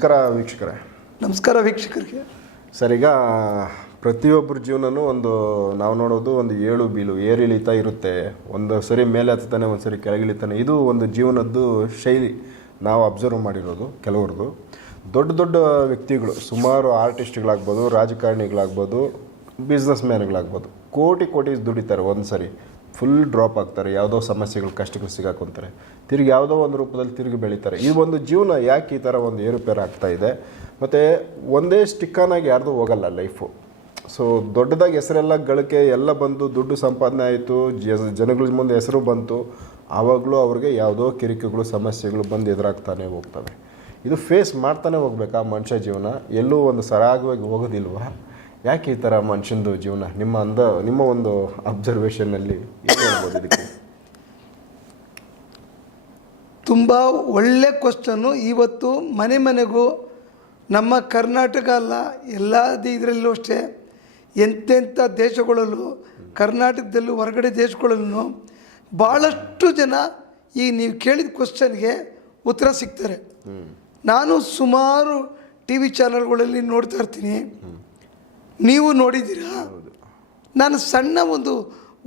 ನಮಸ್ಕಾರ ವೀಕ್ಷಕರೇ. ನಮಸ್ಕಾರ ವೀಕ್ಷಕರಿಗೆ. ಸರ್ ಈಗ ಪ್ರತಿಯೊಬ್ಬರ ಜೀವನನೂ ಒಂದು ನಾವು ನೋಡೋದು ಒಂದು ಏಳು ಬೀಳು ಏರಿಳಿತ ಇರುತ್ತೆ. ಒಂದು ಸರಿ ಮೇಲೆ ಹತ್ತಾನೆ ಒಂದು ಸರಿ ಕೆಳಗಿಳಿತಾನೆ ಇದು ಒಂದು ಜೀವನದ್ದು ಶೈಲಿ ನಾವು ಅಬ್ಸರ್ವ್ ಮಾಡಿರೋದು ಕೆಲವ್ರದ್ದು. ದೊಡ್ಡ ದೊಡ್ಡ ವ್ಯಕ್ತಿಗಳು ಸುಮಾರು ಆರ್ಟಿಸ್ಟ್ಗಳಾಗ್ಬೋದು ರಾಜಕಾರಣಿಗಳಾಗ್ಬೋದು ಬಿಸ್ನೆಸ್ ಮ್ಯಾನ್ಗಳಾಗ್ಬೋದು ಕೋಟಿ ಕೋಟಿ ದುಡಿತಾರೆ ಒಂದು ಸರಿ ಫುಲ್ ಡ್ರಾಪ್ ಆಗ್ತಾರೆ, ಯಾವುದೋ ಸಮಸ್ಯೆಗಳು, ಕಷ್ಟಗಳು ಸಿಗಾಕೊಂತಾರೆ. ತಿರುಗಿ ಯಾವುದೋ ಒಂದು ರೂಪದಲ್ಲಿ ತಿರುಗಿ ಬೆಳೀತಾರೆ. ಈ ಒಂದು ಜೀವನ ಯಾಕೆ ಈ ಥರ ಒಂದು ಏರುಪೇರು ಆಗ್ತಾ ಇದೆ? ಮತ್ತು ಒಂದೇ ಸ್ಟಿಕ್ಕನಾಗಿ ಯಾರ್ದು ಹೋಗಲ್ಲ ಲೈಫು ಸೊ ದೊಡ್ಡದಾಗಿ ಹೆಸರೆಲ್ಲ ಗಳಿಕೆ, ಎಲ್ಲ ಬಂದು ದುಡ್ಡು ಸಂಪಾದನೆ ಆಯಿತು ಜನಗಳ ಮುಂದೆ ಹೆಸರು ಬಂತು, ಆವಾಗಲೂ ಅವ್ರಿಗೆ ಯಾವುದೋ ಕಿರಿಕಿಗಳು ಸಮಸ್ಯೆಗಳು ಬಂದು ಎದುರಾಗ್ತಾನೆ ಹೋಗ್ತವೆ. ಇದು ಫೇಸ್ ಮಾಡ್ತಾನೆ ಹೋಗ್ಬೇಕಾ ಮನುಷ್ಯ ಜೀವನ. ಎಲ್ಲೂ ಒಂದು ಸರಾಗವಾಗಿ ಹೋಗೋದಿಲ್ವಾ? ಯಾಕೆ ಈ ಥರ ಮನುಷ್ಯಂದು ಜೀವನ? ನಿಮ್ಮ ಅಂದ ನಿಮ್ಮ ಒಂದು ಅಬ್ಸರ್ವೇಷನ್ನಲ್ಲಿ ಏನು ಹೇಳ್ಬೋದು ಇದಕ್ಕೆ? ತುಂಬ ಒಳ್ಳೆ ಕ್ವಶನ್ನು ಇವತ್ತು ಮನೆ ಮನೆಗೂ ನಮ್ಮ ಕರ್ನಾಟಕ ಅಲ್ಲ ಎಲ್ಲ ಇದರಲ್ಲೂ ಅಷ್ಟೇ ಎಂತೆಂಥ ದೇಶಗಳಲ್ಲೂ ಕರ್ನಾಟಕದಲ್ಲೂ ಹೊರಗಡೆ ದೇಶಗಳಲ್ಲೂ ಭಾಳಷ್ಟು ಜನ ಈ ನೀವು ಕೇಳಿದ ಕ್ವಶನ್ಗೆ ಉತ್ತರ ಸಿಗ್ತಾರೆ. ನಾನು ಸುಮಾರು ಟಿ ವಿ ಚಾನಲ್ಗಳಲ್ಲಿ ನೋಡ್ತಾ ಇರ್ತೀನಿ. ನೀವು ನೋಡಿದ್ದೀರಾ? ನಾನು ಸಣ್ಣ ಒಂದು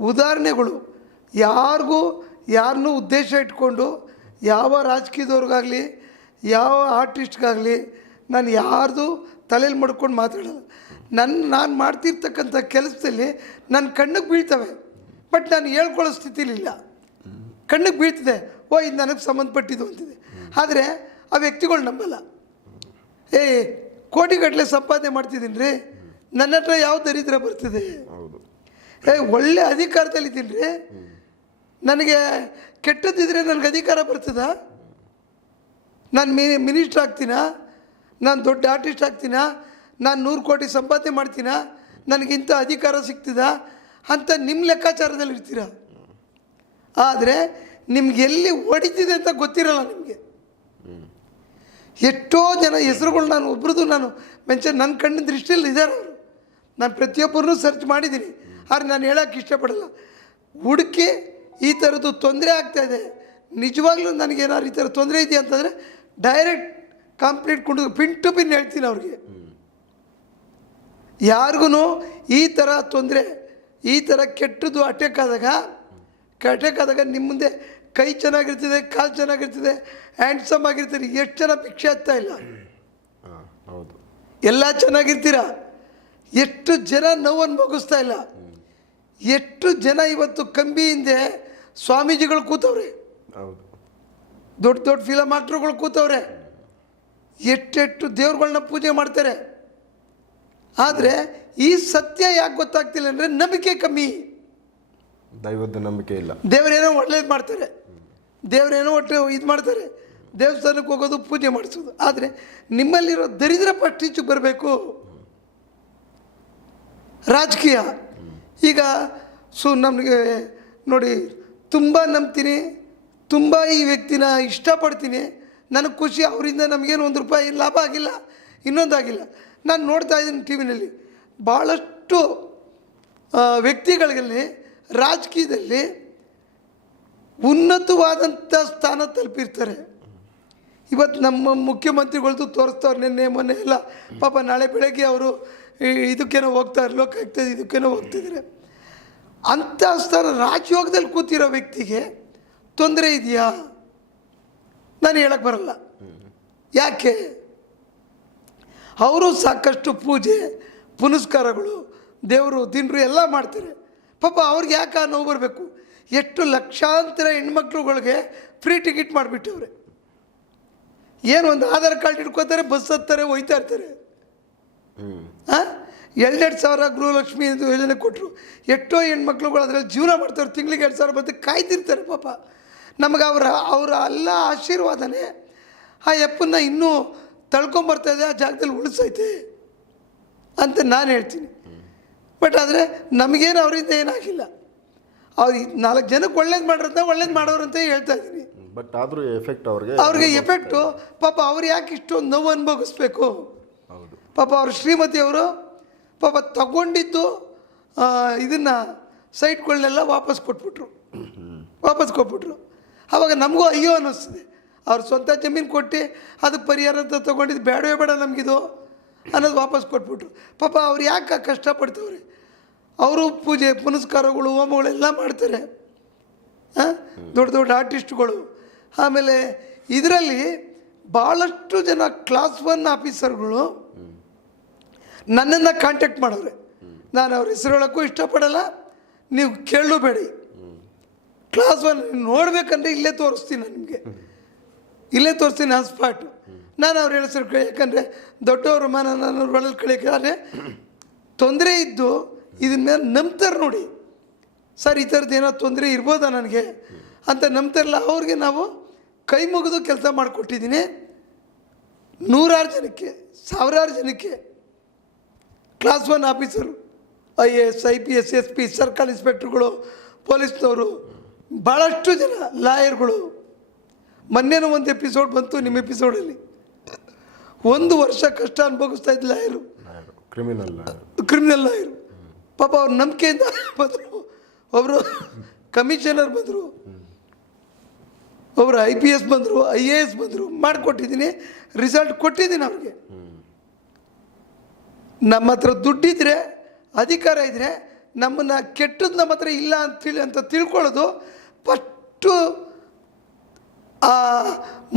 ಉದಾಹರಣೆಗಳು. ಯಾರಿಗೂ ಯಾರನ್ನೂ ಉದ್ದೇಶ ಇಟ್ಕೊಂಡು ಯಾವ ರಾಜಕೀಯದವ್ರಿಗಾಗಲಿ ಯಾವ ಆರ್ಟಿಸ್ಟ್ಗಾಗಲಿ ನಾನು ಯಾರ್ದು ತಲೆಯಲ್ಲಿ ಮಡ್ಕೊಂಡು ಮಾತಾಡೋದು ನನ್ನ ನಾನು ಮಾಡ್ತಿರ್ತಕ್ಕಂಥ ಕೆಲಸದಲ್ಲಿ ನನ್ನ ಕಣ್ಣಿಗೆ ಬೀಳ್ತವೆ. ಬಟ್ ನಾನು ಹೇಳ್ಕೊಳ್ಳೋ ಸ್ಥಿತಿಲಿಲ್ಲ. ಕಣ್ಣಿಗೆ ಬೀಳ್ತಿದೆ. ಓ ಇದು ನನಗೆ ಸಂಬಂಧಪಟ್ಟಿದ್ದು ಅಂತಿದೆ. ಆದರೆ ಆ ವ್ಯಕ್ತಿಗಳು ನಂಬಲ್ಲ. ಏ ಕೋಟಿಗಟ್ಟಲೆ ಸಂಪಾದನೆ ಮಾಡ್ತಿದ್ದೀನಿ ರೀ. ನನ್ನ ಹತ್ರ ಯಾವ ದರಿದ್ರ ಬರ್ತದೆ? ಹೌದು. ಏ ಒಳ್ಳೆ ಅಧಿಕಾರದಲ್ಲಿದ್ದೀನಿ ರೀ ನನಗೆ ಕೆಟ್ಟದಿದ್ರೆ ನನಗೆ ಅಧಿಕಾರ ಬರ್ತದ? ನಾನು ಮಿ ಮಿನಿಸ್ಟ್ರ್ ಆಗ್ತೀನ? ನಾನು ದೊಡ್ಡ ಆರ್ಟಿಸ್ಟ್ ಆಗ್ತೀನ? ನಾನು ನೂರು ಕೋಟಿ ಸಂಪಾದನೆ ಮಾಡ್ತೀನಾ? ನನಗಿಂತ ಅಧಿಕಾರ ಸಿಗ್ತದ? ಅಂತ ನಿಮ್ಮ ಲೆಕ್ಕಾಚಾರದಲ್ಲಿ ಇರ್ತೀರ? ಆದರೆ ನಿಮ್ಗೆ ಎಲ್ಲಿ ಹೊಡಿತಿದೆ ಅಂತ ಗೊತ್ತಿರಲ್ಲ ನಿಮಗೆ. ಎಷ್ಟೋ ಜನ ಹೆಸರುಗಳು ನಾನು ಒಬ್ರದ್ದು ನಾನು ಮೆನ್ಷನ್ ನನ್ನ ಕಣ್ಣಿನ ದೃಷ್ಟಿಯಲ್ಲಿ ಇದ್ದಾರೆ ಅವರು. ನಾನು ಪ್ರತಿಯೊಬ್ಬರನ್ನೂ ಸರ್ಚ್ ಮಾಡಿದ್ದೀನಿ. ಆದರೆ ನಾನು ಹೇಳೋಕ್ಕೆ ಇಷ್ಟಪಡಲ್ಲ. ಹುಡುಕಿ ಈ ಥರದ್ದು ತೊಂದರೆ ಆಗ್ತಾಯಿದೆ ನಿಜವಾಗ್ಲೂ ನನಗೇನಾದ್ರು ಈ ಥರ ತೊಂದರೆ ಇದೆಯಾ ಅಂತಂದರೆ ಡೈರೆಕ್ಟ್ ಕಂಪ್ಲೀಟ್ ಕೊಂಡು ಪಿನ್ ಟು ಪಿನ್ ಹೇಳ್ತೀನಿ ಅವ್ರಿಗೆ. ಯಾರಿಗೂ ಈ ಥರ ತೊಂದರೆ ಈ ಥರ ಕೆಟ್ಟದ್ದು ಅಟ್ಯಾಕ್ ಆದಾಗ ಅಟ್ಯಾಕ್ ಆದಾಗ ನಿಮ್ಮ ಮುಂದೆ ಕೈ ಚೆನ್ನಾಗಿರ್ತದೆ ಕಾಲು ಚೆನ್ನಾಗಿರ್ತದೆ ಹ್ಯಾಂಡ್ಸಮ್ ಆಗಿರ್ತೀರಿ. ಎಷ್ಟು ಜನ ಭಿಕ್ಷೆ ಆಗ್ತಾ ಇಲ್ಲ? ಎಲ್ಲ ಚೆನ್ನಾಗಿರ್ತೀರ? ಎಷ್ಟು ಜನ ನೋವು ಅನುಭವಿಸ್ತಾ ಇಲ್ಲ. ಎಷ್ಟು ಜನ ಇವತ್ತು ಕಂಬಿ ಹಿಂದೆ ಸ್ವಾಮೀಜಿಗಳು ಕೂತವ್ರೆ. ಹೌದು. ದೊಡ್ಡ ದೊಡ್ಡ ಫಿಲಮ್ ಆಕ್ಟ್ರುಗಳು ಕೂತವ್ರೆ. ಎಷ್ಟೆಷ್ಟು ದೇವ್ರುಗಳನ್ನ ಪೂಜೆ ಮಾಡ್ತಾರೆ. ಆದರೆ ಈ ಸತ್ಯ ಯಾಕೆ ಗೊತ್ತಾಗ್ತಿಲ್ಲ ಅಂದರೆ ನಂಬಿಕೆ ಕಮ್ಮಿ. ದೈವದ ನಂಬಿಕೆ ಇಲ್ಲ. ದೇವರೇನೋ ಒಳ್ಳೇದು ಮಾಡ್ತಾರೆ. ದೇವರೇನೋ ಒಟ್ಟು ಇದು ಮಾಡ್ತಾರೆ. ದೇವಸ್ಥಾನಕ್ಕೆ ಹೋಗೋದು ಪೂಜೆ ಮಾಡಿಸೋದು. ಆದರೆ ನಿಮ್ಮಲ್ಲಿರೋ ದರಿದ್ರ ಪಟ್ಟಿಚ್ಚು ಬರಬೇಕು. ರಾಜಕೀಯ. ಈಗ ಸೊ, ನಮಗೆ ನೋಡಿ, ತುಂಬ ನಂಬ್ತೀನಿ, ತುಂಬ ಈ ವ್ಯಕ್ತಿನ ಇಷ್ಟಪಡ್ತೀನಿ. ನನಗೆ ಖುಷಿ, ಅವರಿಂದ ನಮಗೇನು ಒಂದು ರೂಪಾಯಿ ಲಾಭ ಆಗಿಲ್ಲ ಇನ್ನೊಂದಾಗಿಲ್ಲ ನಾನು ನೋಡ್ತಾ ಇದ್ದೀನಿ ಟಿ ವಿನಲ್ಲಿ ಭಾಳಷ್ಟು ವ್ಯಕ್ತಿಗಳಲ್ಲಿ ರಾಜಕೀಯದಲ್ಲಿ ಉನ್ನತವಾದಂಥ ಸ್ಥಾನ ತಲುಪಿರ್ತಾರೆ. ಇವತ್ತು ನಮ್ಮ ಮುಖ್ಯಮಂತ್ರಿಗಳದ್ದು ತೋರಿಸ್ತವ್ರು ನಿನ್ನೆ ಮೊನ್ನೆ ಎಲ್ಲ. ಪಾಪ ನಾಳೆ ಬೆಳಗ್ಗೆ ಅವರು ಇದಕ್ಕೇನೋ ಹೋಗ್ತಾರೆ ಲೋಕಾಯುಕ್ತ ಇದಕ್ಕೇನೋ ಹೋಗ್ತಿದ್ದಾರೆ ಅಂಥ ಸ್ಥಾನ ರಾಜಯೋಗದಲ್ಲಿ ಕೂತಿರೋ ವ್ಯಕ್ತಿಗೆ ತೊಂದರೆ ಇದೆಯಾ? ನಾನು ಹೇಳಕ್ಕೆ ಬರಲ್ಲ. ಯಾಕೆ? ಅವರು ಸಾಕಷ್ಟು ಪೂಜೆ, ಪುನಸ್ಕಾರಗಳು, ದೇವರು ದಿನರು ಎಲ್ಲ ಮಾಡ್ತಾರೆ. ಪಾಪ ಅವ್ರಿಗೆ ಯಾಕೆ ಆ ನೋವು ಬರಬೇಕು? ಎಷ್ಟು ಲಕ್ಷಾಂತರ ಹೆಣ್ಮಕ್ಳುಗಳಿಗೆ ಫ್ರೀ ಟಿಕೆಟ್ ಮಾಡಿಬಿಟ್ಟವ್ರೆ. ಏನು ಒಂದು ಆಧಾರ್ ಕಾರ್ಡ್ ಇಟ್ಕೋತಾರೆ ಬಸ್ ಹತ್ತಾರೆ ಒಯ್ತಾ ಇರ್ತಾರೆ. ಎರಡೆರಡು ಸಾವಿರ ಗೃಹಲಕ್ಷ್ಮಿ ಎಂದು ಯೋಜನೆ ಕೊಟ್ಟರು ಎಷ್ಟೋ ಹೆಣ್ಮಕ್ಳುಗಳು ಅದರಲ್ಲಿ ಜೀವನ ಮಾಡ್ತಾರೆ. ತಿಂಗಳಿಗೆ ಎರಡು ಸಾವಿರ ಬಂದು ಕಾಯ್ತಿರ್ತಾರೆ ಪಾಪ. ನಮಗೆ ಅವರ ಅವರ ಎಲ್ಲ ಆಶೀರ್ವಾದನೇ ಆ ಯಪ್ಪನ್ನ ಇನ್ನೂ ತಳ್ಕೊಂಬರ್ತಾ ಇದೆ ಆ ಜಾಗದಲ್ಲಿ ಉಳಿಸೈತೆ ಅಂತ ನಾನು ಹೇಳ್ತೀನಿ. ಬಟ್ ಆದರೆ ನಮಗೇನು ಅವರಿಂದ ಏನಾಗಿಲ್ಲ. ಅವ್ರು ನಾಲ್ಕು ಜನಕ್ಕೆ ಒಳ್ಳೇದು ಮಾಡ್ರಂತ ಒಳ್ಳೇದು ಮಾಡೋರು ಅಂತ ಹೇಳ್ತಾ ಇದ್ದೀನಿ. ಬಟ್ ಆದರೂ ಎಫೆಕ್ಟ್ ಅವ್ರಿಗೆ ಅವ್ರಿಗೆ ಎಫೆಕ್ಟು ಪಾಪ ಅವ್ರು ಯಾಕೆ ಇಷ್ಟೊಂದು ನೋವು ಅನುಭವಿಸ್ಬೇಕು? ಪಾಪ ಅವ್ರ ಶ್ರೀಮತಿಯವರು ಪಾಪ ತಗೊಂಡಿದ್ದು ಇದನ್ನು ಸೈಟ್ಗಳನ್ನೆಲ್ಲ ವಾಪಸ್ ಕೊಟ್ಬಿಟ್ರು. ವಾಪಸ್ ಕೊಟ್ಬಿಟ್ರು. ಆವಾಗ ನಮಗೂ ಅಯ್ಯೋ ಅನ್ನಿಸ್ತದೆ. ಅವ್ರ ಸ್ವಂತ ಜಮೀನು ಕೊಟ್ಟು ಅದಕ್ಕೆ ಪರಿಹಾರ ಅಂತ ತೊಗೊಂಡಿದ್ದು ಬೇಡವೇ ಬೇಡ ನಮಗಿದು ಅನ್ನೋದು ವಾಪಸ್ ಕೊಟ್ಬಿಟ್ರು. ಪಾಪ ಅವ್ರು ಯಾಕೆ ಕಷ್ಟಪಡ್ತವ್ರೆ? ಅವರು ಪೂಜೆ, ಪುನಸ್ಕಾರಗಳು ಹೋಮಗಳೆಲ್ಲ ಮಾಡ್ತಾರೆ. ಹಾಂ ದೊಡ್ಡ ದೊಡ್ಡ ಆರ್ಟಿಸ್ಟ್ಗಳು. ಆಮೇಲೆ ಇದರಲ್ಲಿ ಭಾಳಷ್ಟು ಜನ ಕ್ಲಾಸ್ ಒನ್ ಆಫೀಸರ್ಗಳು ನನ್ನನ್ನು ಕಾಂಟ್ಯಾಕ್ಟ್ ಮಾಡೋರೆ. ನಾನು ಅವ್ರ ಹೆಸರು ಹೇಳೋಕ್ಕೂ ಇಷ್ಟಪಡಲ್ಲ. ನೀವು ಕೇಳಲೂಬೇಡಿ ಕ್ಲಾಸ್ ಒನ್ ನೋಡಬೇಕಂದ್ರೆ ಇಲ್ಲೇ ತೋರಿಸ್ತೀನಿ ನಾನು ನಿಮಗೆ. ಇಲ್ಲೇ ತೋರಿಸ್ತೀನಿ ಆನ್ ಸ್ಪಾಟು ನಾನು ಅವ್ರು ಕೇಳಿ, ಯಾಕಂದರೆ ದೊಡ್ಡವರು ಮನ ನಾನು ಒಳಗೆ ಕಳಿಕಾದ್ರೆ ತೊಂದರೆ ಇದ್ದು ಇದನ್ನ ನಂಬ್ತಾರೆ ನೋಡಿ. ಸರ್, ಈ ಥರದ್ದು ಏನೋ ತೊಂದರೆ ಇರ್ಬೋದಾ ನನಗೆ? ಅಂತ ನಂಬ್ತಾರಲ್ಲ, ಅವ್ರಿಗೆ ನಾವು ಕೈ ಮುಗಿದು ಕೆಲಸ ಮಾಡಿಕೊಟ್ಟಿದ್ದೀನಿ. ನೂರಾರು ಜನಕ್ಕೆ, ಸಾವಿರಾರು ಜನಕ್ಕೆ class one officer I A S I P S S P circle ಇನ್ಸ್ಪೆಕ್ಟ್ರುಗಳು ಪೊಲೀಸ್ನವರು ಭಾಳಷ್ಟು ಜನ ಲಾಯರ್ಗಳು. ಮೊನ್ನೆನೂ ಒಂದು ಎಪಿಸೋಡ್ ಬಂತು ನಿಮ್ಮ ಎಪಿಸೋಡಲ್ಲಿ ಒಂದು ವರ್ಷ ಕಷ್ಟ ಅನುಭವಿಸ್ತಾ ಇದ್ದ ಲಾಯರು. Criminal criminal lawyer. ಪಾಪ ಅವ್ರ ನಂಬಿಕೆಯಿಂದ ಬಂದರು. ಒಬ್ಬರು ಕಮಿಷನರ್ ಬಂದರು. ಒಬ್ಬರು ಐ ಪಿ ಎಸ್ ಬಂದರು ಐ ಎ ಎಸ್ ಬಂದರು. ಮಾಡಿಕೊಟ್ಟಿದ್ದೀನಿ. ರಿಸಲ್ಟ್ ಕೊಟ್ಟಿದ್ದೀನಿ ಅವ್ರಿಗೆ. ನಮ್ಮ ಹತ್ರ ದುಡ್ಡಿದ್ರೆ ಅಧಿಕಾರ ಇದ್ದರೆ ನಮ್ಮನ್ನು ಕೆಟ್ಟದ್ದು ನಮ್ಮ ಹತ್ರ ಇಲ್ಲ ಅಂತ ತಿಳಿ ಅಂತ ತಿಳ್ಕೊಳ್ಳೋದು ಫಸ್ಟು ಆ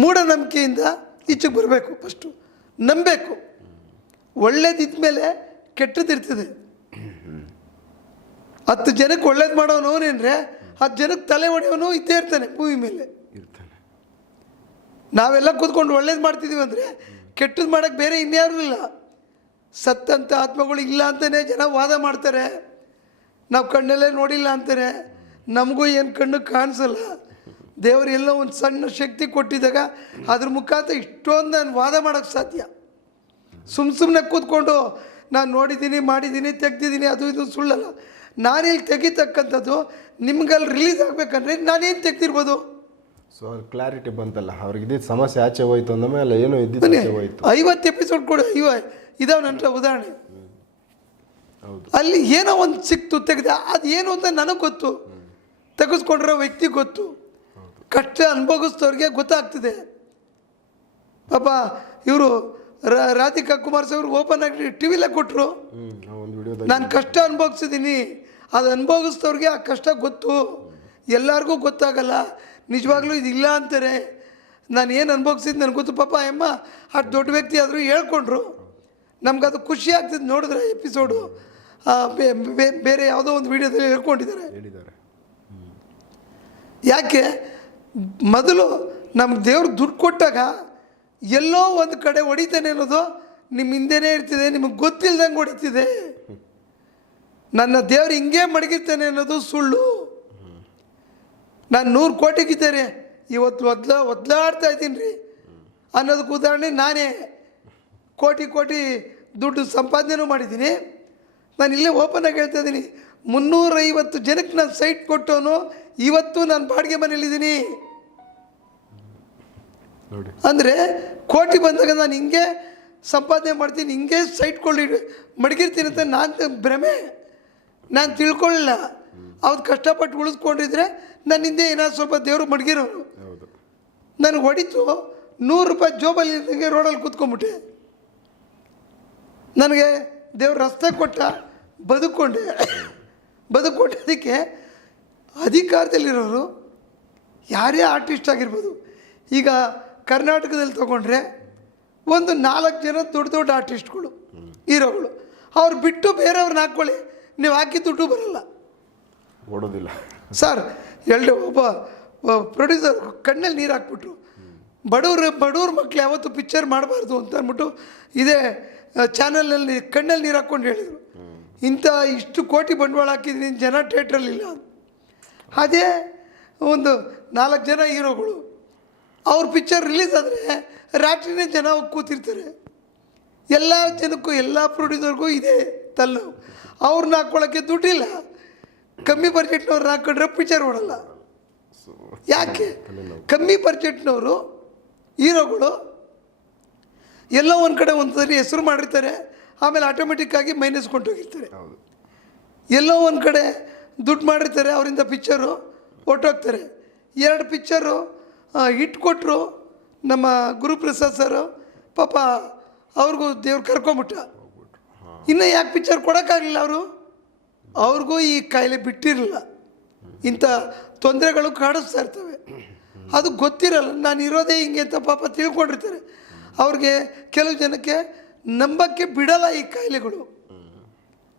ಮೂಢನಂಬಿಕೆಯಿಂದ ಈಚೆಗೆ ಬರಬೇಕು ಫಸ್ಟು ನಂಬಬೇಕು. ಒಳ್ಳೇದಿದ್ಮೇಲೆ ಕೆಟ್ಟದಿರ್ತದೆ ಹತ್ತು ಜನಕ್ಕೆ ಒಳ್ಳೇದು ಮಾಡೋನು ಅವನೇನ್ರೆ ಹತ್ತು ಜನಕ್ಕೆ ತಲೆ ಹೊಡೆಯೋನು ಇದ್ದೇ ಇರ್ತಾನೆ ಭೂಮಿ ಮೇಲೆ. ಇರ್ತಾನೆ. ನಾವೆಲ್ಲ ಕೂತ್ಕೊಂಡು ಒಳ್ಳೇದು ಮಾಡ್ತಿದ್ದೀವಿ ಅಂದರೆ ಕೆಟ್ಟದ್ದು ಮಾಡೋಕ್ಕೆ ಬೇರೆ ಇನ್ಯಾರೂ ಇಲ್ಲ. ಸತ್ತಂಥ ಆತ್ಮಗಳು ಇಲ್ಲ ಅಂತಲೇ ಜನ ವಾದ ಮಾಡ್ತಾರೆ. ನಾವು ಕಣ್ಣಲ್ಲೇ ನೋಡಿಲ್ಲ ಅಂತಾರೆ. ನಮಗೂ ಏನು ಕಣ್ಣು ಕಾಣಿಸಲ್ಲ. ದೇವರು ಎಲ್ಲೋ ಒಂದು ಸಣ್ಣ ಶಕ್ತಿ ಕೊಟ್ಟಿದ್ದಾಗ ಅದ್ರ ಮುಖಾಂತರ ಇಷ್ಟೊಂದು ನಾನು ವಾದ ಮಾಡೋಕ್ಕೆ ಸಾಧ್ಯ. ಸುಮ್ಮ ಸುಮ್ಮನೆ ಕೂತ್ಕೊಂಡು ನಾನು ನೋಡಿದ್ದೀನಿ ಮಾಡಿದ್ದೀನಿ ತೆಗ್ದಿದ್ದೀನಿ ಅದು ಇದು ಸುಳ್ಳಲ್ಲ. ನಾನಿಲ್ಲಿ ತೆಗಿತಕ್ಕಂಥದ್ದು ನಿಮ್ಗಲ್ಲಿ ರಿಲೀಸ್ ಆಗಬೇಕಂದ್ರೆ ನಾನೇನು ತೆಗ್ದಿರ್ಬೋದು? ಸೊ ಅವ್ರ ಕ್ಲಾರಿಟಿ ಬಂತಲ್ಲ ಅವ್ರಿಗೆ ಇದ್ದಿದ್ದು ಸಮಸ್ಯೆ ಆಚೆ ಹೋಯ್ತು ಅಂದಮೇಲೆ ಏನೋ ಇದ್ದಿದ್ದು ಹೋಯ್ತು. ಐವತ್ತು ಎಪಿಸೋಡ್ ಕೊಡು ಇವ ಇದಾವೆ ನನ್ನ ಉದಾಹರಣೆ. ಅಲ್ಲಿ ಏನೋ ಒಂದು ಸಿಕ್ತು ತೆಗೆದ ಅದು ಏನು ಅಂತ ನನಗೆ ಗೊತ್ತು. ತೆಗೆಸ್ಕೊಂಡಿರೋ ವ್ಯಕ್ತಿ ಗೊತ್ತು. ಕಷ್ಟ ಅನುಭವಿಸಿದವ್ರಿಗೆ ಗೊತ್ತಾಗ್ತಿದೆ. ಪಾಪ ಇವರು ರಾಧಿಕಾ ಕುಮಾರ್ ಅವ್ರಿಗೆ ಓಪನ್ ಆಗಿ ಟಿ ವಿಲೇ ಕೊಟ್ಟರು ನಾನು ಕಷ್ಟ ಅನುಭವಿಸಿದ್ದೀನಿ ಅದು ಅನುಭವಿಸಿದವ್ರಿಗೆ ಆ ಕಷ್ಟ ಗೊತ್ತು. ಎಲ್ಲರಿಗೂ ಗೊತ್ತಾಗಲ್ಲ. ನಿಜವಾಗ್ಲೂ ಇದಿಲ್ಲ ಅಂತಾರೆ. ನಾನು ಏನು ಅನುಭವಿಸಿದ್ದು ನನಗೆ ಗೊತ್ತು. ಪಾಪ ಅಮ್ಮ ಅಷ್ಟು ದೊಡ್ಡ ವ್ಯಕ್ತಿ ಆದರೂ ಹೇಳ್ಕೊಂಡ್ರು. ನಮ್ಗದು ಖುಷಿ ಆಗ್ತದೆ ನೋಡಿದ್ರೆ ಎಪಿಸೋಡು ಬೇರೆ ಯಾವುದೋ ಒಂದು ವಿಡಿಯೋದಲ್ಲಿ ಹೇಳ್ಕೊಂಡಿದ್ದಾರೆ. ಹೇಳಿದ್ದಾರೆ. ಯಾಕೆ? ಮೊದಲು ನಮ್ಗೆ ದೇವ್ರು ದುಡ್ಡು ಕೊಟ್ಟಾಗ ಎಲ್ಲೋ ಒಂದು ಕಡೆ ಹೊಡಿತಾನೆ ಅನ್ನೋದು ನಿಮ್ಮ ಹಿಂದೆನೇ ಇರ್ತಿದೆ ನಿಮಗೆ ಗೊತ್ತಿಲ್ದಂಗೆ ಹೊಡಿತಿದೆ. ನನ್ನ ದೇವ್ರು ಹಿಂಗೆ ಮಡಗಿರ್ತಾನೆ ಅನ್ನೋದು ಸುಳ್ಳು. ನಾನು ನೂರು ಕೋಟಿಗಿದ್ದೇನೆ ಇವತ್ತು ಒದ್ಲ ಒದ್ಲಾಡ್ತಾ ಇದ್ದೀನಿ ರೀ. ಅನ್ನೋದಕ್ಕೆ ಉದಾಹರಣೆ ನಾನೇ. ಕೋಟಿ ಕೋಟಿ ದುಡ್ಡು ಸಂಪಾದನೆನೂ ಮಾಡಿದ್ದೀನಿ. ನಾನು ಇಲ್ಲೇ ಓಪನಾಗಿ ಆಗಿ ಹೇಳ್ತಾ ಇದ್ದೀನಿ. ಮುನ್ನೂರೈವತ್ತು ಜನಕ್ಕೆ ನಾನು ಸೈಟ್ ಕೊಟ್ಟವನು ಇವತ್ತು ನಾನು ಬಾಡಿಗೆ ಮನೇಲಿದ್ದೀನಿ ಅಂದರೆ ಕೋಟಿ ಬಂದಾಗ ನಾನು ಹಿಂಗೆ ಸಂಪಾದನೆ ಮಾಡ್ತೀನಿ ಹಿಂಗೆ ಸೈಟ್ಕೊಳ್ಳಿ ಮಡಗಿರ್ತೀನಿ ಅಂತ ನಾನು ಭ್ರಮೆ. ನಾನು ತಿಳ್ಕೊಳ್ಳಿಲ್ಲ. ಅವ್ರು ಕಷ್ಟಪಟ್ಟು ಉಳಿಸ್ಕೊಂಡಿದ್ರೆ ನನ್ನ ಹಿಂದೆ ಏನಾದ್ರು ಸ್ವಲ್ಪ ದೇವರು ಮಡಗಿರೋರು ನನಗೆ ಹೊಡಿತು ನೂರು ರೂಪಾಯಿ ಜೋಬಲ್ಲಿ ರೋಡಲ್ಲಿ ಕೂತ್ಕೊಂಡ್ಬಿಟ್ಟೆ. ನನಗೆ ದೇವ್ರ ರಸ್ತೆ ಕೊಟ್ಟ ಬದುಕೊಂಡೆ. ಬದುಕೊಟ್ಟದಕ್ಕೆ ಅಧಿಕಾರದಲ್ಲಿರೋರು ಯಾರೇ ಆರ್ಟಿಸ್ಟ್ ಆಗಿರ್ಬೋದು ಈಗ ಕರ್ನಾಟಕದಲ್ಲಿ ತೊಗೊಂಡ್ರೆ ಒಂದು ನಾಲ್ಕು ಜನ ದೊಡ್ಡ ದೊಡ್ಡ ಆರ್ಟಿಸ್ಟ್ಗಳು ಹೀರೋಗಳು. ಅವ್ರು ಬಿಟ್ಟು ಬೇರೆಯವ್ರನ್ನ ಹಾಕ್ಕೊಳ್ಳಿ. ನೀವು ಹಾಕಿ ದುಡ್ಡು ಬರಲ್ಲ. ಓಡೋದಿಲ್ಲ. ಸರ್ ಎಲ್ಲ ಒಬ್ಬ ಪ್ರೊಡ್ಯೂಸರ್ ಕಣ್ಣಲ್ಲಿ ನೀರು ಹಾಕ್ಬಿಟ್ರು. ಬಡವ್ರ ಬಡವ್ರ ಮಕ್ಳು ಯಾವತ್ತೂ ಪಿಕ್ಚರ್ ಮಾಡಬಾರ್ದು ಅಂತ ಅಂದ್ಬಿಟ್ಟು ಇದೇ ಚಾನಲ್ನಲ್ಲಿ ಕಣ್ಣಲ್ಲಿ ನೀರು ಹಾಕ್ಕೊಂಡು ಹೇಳಿದರು. ಇಂಥ ಇಷ್ಟು ಕೋಟಿ ಬಂಡವಾಳ ಹಾಕಿದ್ದೀನಿ ಜನ ಥಿಯೇಟ್ರಲ್ಲಿಲ್ಲ ಅದೇ ಒಂದು ನಾಲ್ಕು ಜನ ಹೀರೋಗಳು ಅವ್ರ ಪಿಕ್ಚರ್ ರಿಲೀಸ್ ಆದರೆ ರಾತ್ರಿನೇ ಜನ ಕೂತಿರ್ತಾರೆ. ಎಲ್ಲ ಜನಕ್ಕೂ ಎಲ್ಲ ಪ್ರೊಡ್ಯೂಸರ್ಗೂ ಇದೆ ತಲ್ಲು. ಅವ್ರನ್ನ ಹಾಕ್ಕೊಳ್ಳೋಕ್ಕೆ ದುಡ್ಡಿಲ್ಲ. ಕಮ್ಮಿ ಬಜೆಟ್ನವ್ರನ್ನ ಹಾಕೊಂಡ್ರೆ ಪಿಕ್ಚರ್ ಓಡಲ್ಲ. ಯಾಕೆ? ಕಮ್ಮಿ ಬಜೆಟ್ನವರು ಹೀರೋಗಳು ಎಲ್ಲೋ ಒಂದು ಕಡೆ ಒಂದು ಸರಿ ಹೆಸರು ಮಾಡಿರ್ತಾರೆ ಆಮೇಲೆ ಆಟೋಮೆಟಿಕ್ಕಾಗಿ ಮೈನಸ್ ಕೊಂಡೋಗಿರ್ತಾರೆ ಎಲ್ಲೋ ಒಂದು ಕಡೆ ದುಡ್ಡು ಮಾಡಿರ್ತಾರೆ ಅವರಿಂದ ಪಿಕ್ಚರು ಹೊರ್ಟೋಗ್ತಾರೆ ಎರಡು ಪಿಕ್ಚರು ಹಿಟ್ ಕೊಟ್ಟರು ನಮ್ಮ ಗುರುಪ್ರಸಾದ್ ಸರು ಪಾಪ ಅವ್ರಿಗೂ ದೇವ್ರು ಕರ್ಕೊಂಬಿಟ್ಟ. ಇನ್ನೂ ಯಾಕೆ ಪಿಕ್ಚರ್ ಕೊಡೋಕ್ಕಾಗಲಿಲ್ಲ ಅವರು? ಅವ್ರಿಗೂ ಈ ಕಾಯಿಲೆ ಬಿಟ್ಟಿರಲಿಲ್ಲ. ಇಂಥ ತೊಂದರೆಗಳು ಕಾಡಿಸ್ತಾ ಇರ್ತವೆ. ಅದು ಗೊತ್ತಿರಲ್ಲ ನಾನು ಇರೋದೇ ಹಿಂಗೆ ಅಂತ ಪಾಪ ತಿಳ್ಕೊಂಡಿರ್ತಾರೆ. ಅವ್ರಿಗೆ ಕೆಲವು ಜನಕ್ಕೆ ನಂಬಕ್ಕೆ ಬಿಡಲ್ಲ ಈ ಕಾಯಿಲೆಗಳು.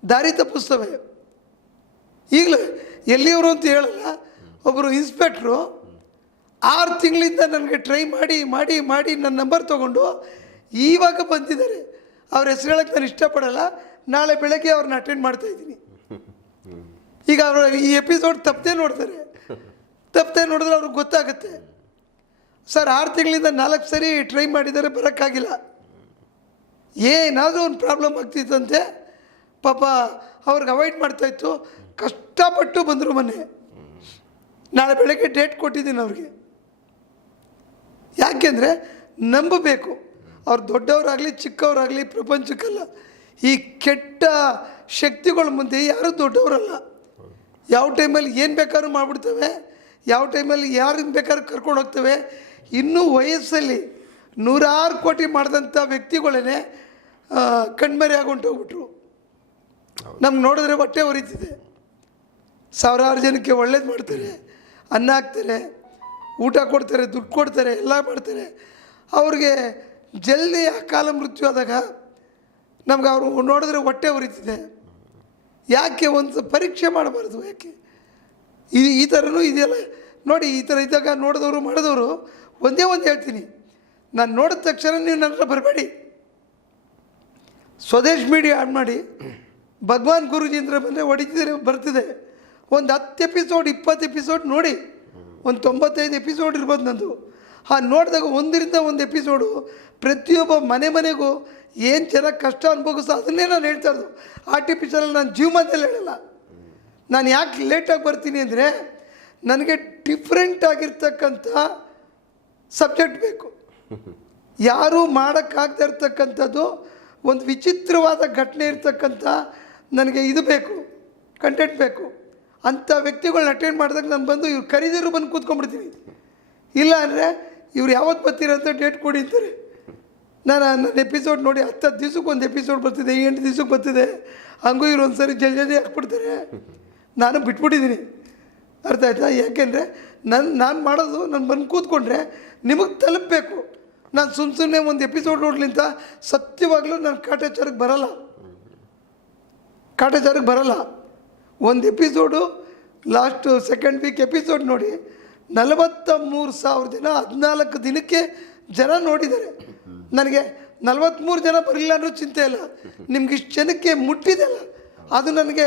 ದಾರಿ ತಪ್ಪಿಸ್ತವೆ. ಈಗಲೂ ಎಲ್ಲಿಯವರು ಅಂತ ಹೇಳಲ್ಲ ಒಬ್ಬರು ಇನ್ಸ್ಪೆಕ್ಟ್ರು ಆರು ತಿಂಗಳಿಂದ ನನಗೆ ಟ್ರೈ ಮಾಡಿ ಮಾಡಿ ಮಾಡಿ ನನ್ನ ನಂಬರ್ ತೊಗೊಂಡು ಈವಾಗ ಬಂದಿದ್ದಾರೆ. ಅವ್ರ ಹೆಸರು ಹೇಳಕ್ಕೆ ನಾನು ಇಷ್ಟಪಡಲ್ಲ, ನಾಳೆ ಬೆಳಗ್ಗೆ ಅವ್ರನ್ನ ಅಟೆಂಡ್ ಮಾಡ್ತಾ ಇದ್ದೀನಿ. ಈಗ ಅವರು ಈ ಎಪಿಸೋಡ್ ತಪ್ಪದೇ ನೋಡ್ತಾರೆ. ತಪ್ಪದೆ ನೋಡಿದ್ರೆ ಅವ್ರಿಗೆ ಗೊತ್ತಾಗುತ್ತೆ. ಸರ್, ಆರು ತಿಂಗಳಿಂದ ನಾಲ್ಕು ಸರಿ ಟ್ರೈ ಮಾಡಿದರೆ ಬರೋಕ್ಕಾಗಿಲ್ಲ. ಏನಾದರೂ ಒಂದು ಪ್ರಾಬ್ಲಮ್ ಆಗ್ತಿತ್ತಂತೆ. ಪಾಪ ಅವ್ರಿಗೆ ಅವಾಯ್ಡ್ ಮಾಡ್ತಾಯಿತ್ತು ಕಷ್ಟಪಟ್ಟು ಬಂದರು ಮೊನ್ನೆ. ನಾಳೆ ಬೆಳಗ್ಗೆ ಡೇಟ್ ಕೊಟ್ಟಿದ್ದೀನಿ ಅವ್ರಿಗೆ. ಯಾಕೆಂದರೆ ನಂಬಬೇಕು. ಅವ್ರು ದೊಡ್ಡವರಾಗಲಿ, ಚಿಕ್ಕವರಾಗಲಿ, ಪ್ರಪಂಚಕ್ಕಲ್ಲ. ಈ ಕೆಟ್ಟ ಶಕ್ತಿಗಳ ಮುಂದೆ ಯಾರೂ ದೊಡ್ಡವರಲ್ಲ. ಯಾವ ಟೈಮಲ್ಲಿ ಏನು ಬೇಕಾದ್ರೂ ಮಾಡಿಬಿಡ್ತವೆ. ಯಾವ ಟೈಮಲ್ಲಿ ಯಾರನ್ನ ಬೇಕಾದ್ರೂ ಕರ್ಕೊಂಡು ಹೋಗ್ತವೆ. ಇನ್ನೂ ವಯಸ್ಸಲ್ಲಿ ನೂರಾರು ಕೋಟಿ ಮಾಡಿದಂಥ ವ್ಯಕ್ತಿಗಳೇ ಕಣ್ಮರೆ ಆಗೊಂಟೋಗ್ಬಿಟ್ರು ನಮ್ಗೆ ನೋಡಿದ್ರೆ ಹೊಟ್ಟೆ ಉರಿತಿದೆ. ಸಾವಿರಾರು ಜನಕ್ಕೆ ಒಳ್ಳೇದು ಮಾಡ್ತಾರೆ ಅನ್ನ ಹಾಕ್ತಾರೆ ಊಟ ಕೊಡ್ತಾರೆ ದುಡ್ಡು ಕೊಡ್ತಾರೆ ಎಲ್ಲ ಮಾಡ್ತಾರೆ. ಅವ್ರಿಗೆ ಜಲ್ದಿ ಆ ಕಾಲ ಮೃತ್ಯು ಆದಾಗ ನಮ್ಗೆ ಅವರು ನೋಡಿದ್ರೆ ಹೊಟ್ಟೆ ಉರಿತಿದೆ. ಯಾಕೆ ಒಂದು ಪರೀಕ್ಷೆ ಮಾಡಬಾರ್ದು ಯಾಕೆ? ಈ ಈ ಥರನೂ ಇದೆಯಲ್ಲ. ನೋಡಿ ಈ ಥರ ಇದ್ದಾಗ ನೋಡಿದವರು ಮಾಡಿದವರು ಒಂದೇ ಒಂದು ಹೇಳ್ತೀನಿ. ನಾನು ನೋಡಿದ ತಕ್ಷಣ ನೀವು ನನ್ನ ಬರಬೇಡಿ. ಸ್ವದೇಶ್ ಮೀಡಿಯಾ ಆನ್ ಮಾಡಿ. ಭಗವಾನ್ ಗುರುಜೀಂದ್ರ ಬಂದರೆ ಹೊಡಿತಿದ್ರೆ ಬರ್ತಿದೆ. ಒಂದು ಹತ್ತು ಎಪಿಸೋಡ್ ಇಪ್ಪತ್ತು ಎಪಿಸೋಡ್ ನೋಡಿ. ಒಂದು ತೊಂಬತ್ತೈದು ಎಪಿಸೋಡ್ ಇರ್ಬೋದು ನಂದು. ಆ ನೋಡಿದಾಗ ಒಂದರಿಂದ ಒಂದು ಎಪಿಸೋಡು ಪ್ರತಿಯೊಬ್ಬ ಮನೆ ಮನೆಗೂ ಏನು ಚೆನ್ನಾಗಿ ಕಷ್ಟ ಅನುಭವಿಸೋ ಅದನ್ನೇ ನಾನು ಹೇಳ್ತಾ ಇರೋದು. ಆರ್ಟಿಫಿಷಿಯಲ್ ನಾನು ಜೀವಮಾನದಲ್ಲಿ ಹೇಳಲ್ಲ. ನಾನು ಯಾಕೆ ಲೇಟಾಗಿ ಬರ್ತೀನಿ ಅಂದರೆ, ನನಗೆ ಡಿಫ್ರೆಂಟ್ ಆಗಿರ್ತಕ್ಕಂಥ ಸಬ್ಜೆಕ್ಟ್ ಬೇಕು. ಯಾರೂ ಮಾಡೋಕ್ಕಾಗದೇ ಇರ್ತಕ್ಕಂಥದ್ದು ಒಂದು ವಿಚಿತ್ರವಾದ ಘಟನೆ ಇರ್ತಕ್ಕಂಥ ನನಗೆ ಇದು ಬೇಕು ಕಂಟೆಂಟ್ ಬೇಕು. ಅಂಥ ವ್ಯಕ್ತಿಗಳನ್ನ ಅಟೆಂಡ್ ಮಾಡಿದಾಗ ನಾನು ಬಂದು ಇವ್ರು ಕರೀದಿರು ಬಂದು ಕೂತ್ಕೊಂಡ್ಬಿಡ್ತೀನಿ. ಇಲ್ಲ ಅಂದರೆ ಇವ್ರು ಯಾವತ್ತು ಬರ್ತೀರಂತ ಡೇಟ್ ಕೊಡಿ ಅಂತಾರೆ. ನಾನು ನನ್ನ ಎಪಿಸೋಡ್ ನೋಡಿ ಹತ್ತು ಹತ್ತು ದಿವ್ಸಕ್ಕೆ ಒಂದು ಎಪಿಸೋಡ್ ಬರ್ತಿದೆ, ಎಂಟು ದಿವ್ಸಕ್ಕೆ ಬರ್ತಿದೆ. ಹಂಗೂ ಇವ್ರು ಒಂದು ಸರಿ ಜಲ್ದಿ ಜಲ್ದಿ ಹಾಕ್ಬಿಡ್ತಾರೆ. ನಾನು ಬಿಟ್ಬಿಟ್ಟಿದ್ದೀನಿ. ಅರ್ಥ ಆಯ್ತಾ? ಯಾಕೆಂದರೆ ನನ್ನ ನಾನು ಮಾಡೋದು, ನಾನು ಬಂದು ಕೂತ್ಕೊಂಡ್ರೆ ನಿಮಗೆ ತಲುಪಬೇಕು. ನಾನು ಸುಮ್ಮ ಸುಮ್ಮನೆ ಒಂದು ಎಪಿಸೋಡ್ ನೋಡ್ಲಿಂತ ಸತ್ಯವಾಗಲೂ ನಾನು ಕಾಟಾಚಾರಕ್ಕೆ ಬರಲ್ಲ. ಕಾಟಾಚಾರಕ್ಕೆ ಬರಲ್ಲ. ಒಂದು episode last second week episode ನೋಡಿ ನಲವತ್ತ ಮೂರು ಸಾವಿರ ಜನ, ಹದಿನಾಲ್ಕು ದಿನಕ್ಕೆ ಜನ ನೋಡಿದ್ದಾರೆ. ನನಗೆ ನಲವತ್ತ್ಮೂರು ಜನ ಬರಲಿಲ್ಲ ಅನ್ನೋ ಚಿಂತೆ ಇಲ್ಲ. ನಿಮ್ಗೆ ಇಷ್ಟು ಜನಕ್ಕೆ ಮುಟ್ಟಿದೆಲ್ಲ ಅದು ನನಗೆ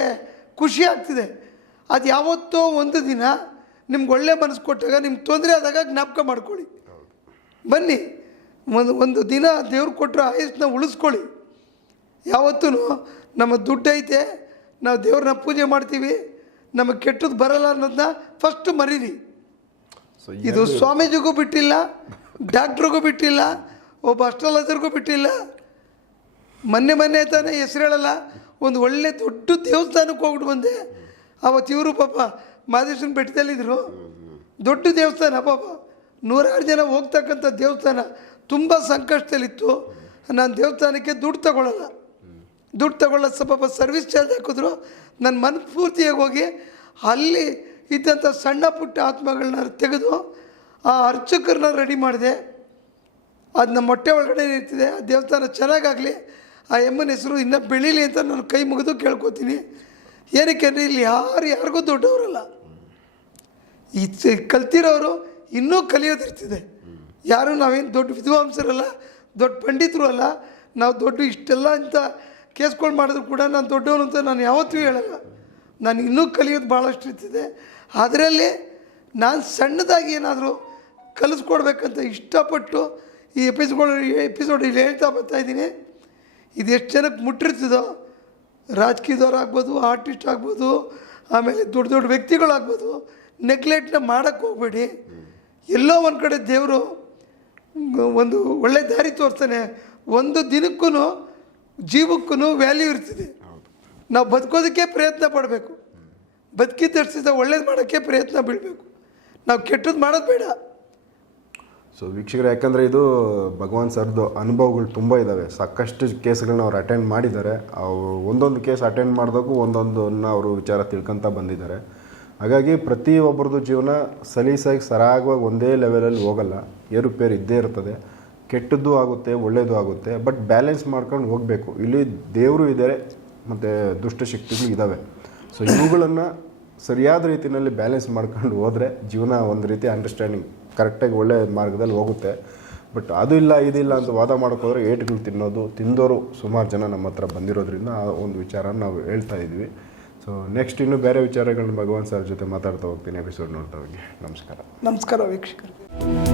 ಖುಷಿ ಆಗ್ತಿದೆ. ಅದು ಯಾವತ್ತೋ ಒಂದು ದಿನ ನಿಮ್ಗೆ ಒಳ್ಳೆ ಮನಸ್ಸು ಕೊಟ್ಟಾಗ ನಿಮ್ಗೆ ತೊಂದರೆ ಆದಾಗ ಜ್ಞಾಪಕ ಮಾಡ್ಕೊಳ್ಳಿ. ಬನ್ನಿ ಒಂದು ಒಂದು ದಿನ ದೇವ್ರು ಕೊಟ್ಟರು ಆಯಸ್ಸನ್ನ ಉಳಿಸ್ಕೊಳ್ಳಿ. ಯಾವತ್ತೂ ನಮ್ಮ ದುಡ್ಡು ಐತೆ ನಾವು ದೇವ್ರನ್ನ ಪೂಜೆ ಮಾಡ್ತೀವಿ ನಮಗೆ ಕೆಟ್ಟದ್ದು ಬರಲ್ಲ ಅನ್ನೋದನ್ನ ಫಸ್ಟ್ ಮರೀರಿ. ಇದು ಸ್ವಾಮೀಜಿಗೂ ಬಿಟ್ಟಿಲ್ಲ ಡಾಕ್ಟ್ರಿಗೂ ಬಿಟ್ಟಿಲ್ಲ ಒಬ್ಬ ಅಸ್ಟ್ರಾಲಜರ್ಗೂ ಬಿಟ್ಟಿಲ್ಲ. ಮೊನ್ನೆ ಮೊನ್ನೆ ತಾನೇ ಹೆಸರು ಹೇಳಲ್ಲ ಒಂದು ಒಳ್ಳೆ ದೊಡ್ಡ ದೇವಸ್ಥಾನಕ್ಕೆ ಹೋಗ್ಬಿಟ್ಟು ಬಂದೆ. ಅವತ್ತು ಇವರು ಪಾಪ ಮಾದೇಶ್ವರನ ಬೆಟ್ಟದಲ್ಲಿದ್ದರು ದೊಡ್ಡ ದೇವಸ್ಥಾನ ಪಾಪ ನೂರಾರು ಜನ ಹೋಗ್ತಕ್ಕಂಥ ದೇವಸ್ಥಾನ ತುಂಬ ಸಂಕಷ್ಟದಲ್ಲಿತ್ತು. ನಾನು ದೇವಸ್ಥಾನಕ್ಕೆ ದುಡ್ಡು ತಗೊಳ್ಳಲ್ಲ ದುಡ್ಡು ತಗೊಳ್ಳೋ ಪಾಪ ಸರ್ವಿಸ್ ಚಾರ್ಜ್ ಹಾಕಿದ್ರು. ನನ್ನ ಮನಸ್ಫೂರ್ತಿಯಾಗಿ ಹೋಗಿ ಅಲ್ಲಿ ಇದ್ದಂಥ ಸಣ್ಣ ಪುಟ್ಟ ಆತ್ಮಗಳನ್ನ ತೆಗೆದು ಆ ಅರ್ಚಕರನ್ನ ರೆಡಿ ಮಾಡಿದೆ. ಅದು ನಮ್ಮ ಹೊಟ್ಟೆ ಒಳಗಡೆ ಇರ್ತಿದೆ ಆ ದೇವಸ್ಥಾನ ಚೆನ್ನಾಗಾಗಲಿ, ಆ ಎಮ್ಮನ ಹೆಸರು ಇನ್ನೂ ಬೆಳೀಲಿ ಅಂತ ನಾನು ಕೈ ಮುಗಿದು ಕೇಳ್ಕೊತೀನಿ. ಏನಕ್ಕೆ ಅಂದರೆ ಇಲ್ಲಿ ಯಾರು ಯಾರಿಗೂ ದೊಡ್ಡವರಲ್ಲ. ಈ ಕಲ್ತಿರೋರು ಇನ್ನೂ ಕಲಿಯೋದಿರ್ತಿದೆ. ಯಾರು ನಾವೇನು ದೊಡ್ಡ ವಿದ್ವಾಂಸರಲ್ಲ, ದೊಡ್ಡ ಪಂಡಿತರು ಅಲ್ಲ, ನಾವು ದೊಡ್ಡ ಇಷ್ಟೆಲ್ಲ ಅಂತ ಕೇಸ್ಕೊಂಡು ಮಾಡಿದ್ರು ಕೂಡ ನಾನು ದೊಡ್ಡವನು ಅಂತ ನಾನು ಯಾವತ್ತೂ ಹೇಳಲ್ಲ. ನಾನು ಇನ್ನೂ ಕಲಿಯೋದು ಭಾಳಷ್ಟು ಇರ್ತಿದೆ. ಅದರಲ್ಲಿ ನಾನು ಸಣ್ಣದಾಗಿ ಏನಾದರೂ ಕಲಿಸ್ಕೊಡ್ಬೇಕಂತ ಇಷ್ಟಪಟ್ಟು ಈ ಎಪಿಸೋಡ್ ಎಪಿಸೋಡ್ ಇಲ್ಲಿ ಹೇಳ್ತಾ ಬರ್ತಾಯಿದ್ದೀನಿ ಇದು ಎಷ್ಟು ಜನಕ್ಕೆ ಮುಟ್ಟಿರ್ತಿದೋ, ರಾಜಕೀಯದವ್ರು ಆಗ್ಬೋದು, ಆರ್ಟಿಸ್ಟ್ ಆಗ್ಬೋದು, ಆಮೇಲೆ ದೊಡ್ಡ ದೊಡ್ಡ ವ್ಯಕ್ತಿಗಳಾಗ್ಬೋದು ನೆಗ್ಲೆಕ್ಟ್ನ ಮಾಡೋಕ್ಕೆ ಹೋಗ್ಬೇಡಿ. ಎಲ್ಲೋ ಒಂದು ಕಡೆ ದೇವರು ಒಂದು ಒಳ್ಳೆ ದಾರಿ ತೋರಿಸ್ತಾನೆ. ಒಂದು ದಿನಕ್ಕೂ ಜೀವಕ್ಕೂ ವ್ಯಾಲ್ಯೂ ಇರ್ತಿದೆ. ನಾವು ಬದುಕೋದಕ್ಕೆ ಪ್ರಯತ್ನ ಪಡಬೇಕು. ಬದುಕಿದ್ದಷ್ಟಿದ್ದ ಒಳ್ಳೇದು ಮಾಡೋಕ್ಕೆ ಪ್ರಯತ್ನ ಬೀಳಬೇಕು ನಾವು ಕೆಟ್ಟದ್ದು ಮಾಡೋದು ಬೇಡ. ಸೊ ವೀಕ್ಷಕರು, ಯಾಕಂದರೆ ಇದು ಭಗವಾನ್ ಸರ್ದು ಅನುಭವಗಳು ತುಂಬ ಇದ್ದಾವೆ ಸಾಕಷ್ಟು ಕೇಸ್ಗಳನ್ನ ಅವ್ರು ಅಟೆಂಡ್ ಮಾಡಿದ್ದಾರೆ. ಅವರು ಒಂದೊಂದು ಕೇಸ್ ಅಟೆಂಡ್ ಮಾಡಿದಾಗೂ ಒಂದೊಂದನ್ನು ಅವರು ವಿಚಾರ ತಿಳ್ಕೊತ ಬಂದಿದ್ದಾರೆ. ಹಾಗಾಗಿ ಪ್ರತಿಯೊಬ್ಬರದ್ದು ಜೀವನ ಸಲೀಸಾಗಿ ಸರಾಗವಾಗಿ ಒಂದೇ ಲೆವೆಲಲ್ಲಿ ಹೋಗಲ್ಲ. ಏರುಪೇರು ಇದ್ದೇ ಇರ್ತದೆ. ಕೆಟ್ಟದ್ದು ಆಗುತ್ತೆ ಒಳ್ಳೆಯದು ಆಗುತ್ತೆ ಬಟ್ ಬ್ಯಾಲೆನ್ಸ್ ಮಾಡ್ಕೊಂಡು ಹೋಗಬೇಕು. ಇಲ್ಲಿ ದೇವರು ಇದ್ದಾರೆ ಮತ್ತು ದುಷ್ಟಶಕ್ತಿಗಳು ಇದ್ದಾವೆ ಸೊ ಇವುಗಳನ್ನು ಸರಿಯಾದ ರೀತಿಯಲ್ಲಿ ಬ್ಯಾಲೆನ್ಸ್ ಮಾಡ್ಕೊಂಡು ಹೋದರೆ ಜೀವನ ಒಂದು ರೀತಿ ಅಂಡರ್ಸ್ಟ್ಯಾಂಡಿಂಗ್ ಕರೆಕ್ಟಾಗಿ ಒಳ್ಳೆಯ ಮಾರ್ಗದಲ್ಲಿ ಹೋಗುತ್ತೆ. ಬಟ್ ಅದು ಇಲ್ಲ ಇದಿಲ್ಲ ಅಂತ ವಾದ ಮಾಡೋಕ್ಕೋದ್ರೆ ಏಟ್ಗಳು ತಿನ್ನೋದು, ತಿಂದೋರು ಸುಮಾರು ಜನ ನಮ್ಮ ಹತ್ರ ಬಂದಿರೋದ್ರಿಂದ ಆ ಒಂದು ವಿಚಾರನ ನಾವು ಹೇಳ್ತಾ ಇದ್ವಿ. ಸೊ ನೆಕ್ಸ್ಟ್ ಇನ್ನು ಬೇರೆ ವಿಚಾರಗಳನ್ನ ಭಗವಾನ್ ಸರ್ ಜೊತೆ ಮಾತಾಡ್ತಾ ಹೋಗ್ತೀನಿ ಎಪಿಸೋಡ್ ನೋಡ್ತಾ ಹೋಗಿ. ನಮಸ್ಕಾರ. ನಮಸ್ಕಾರ ವೀಕ್ಷಕರು.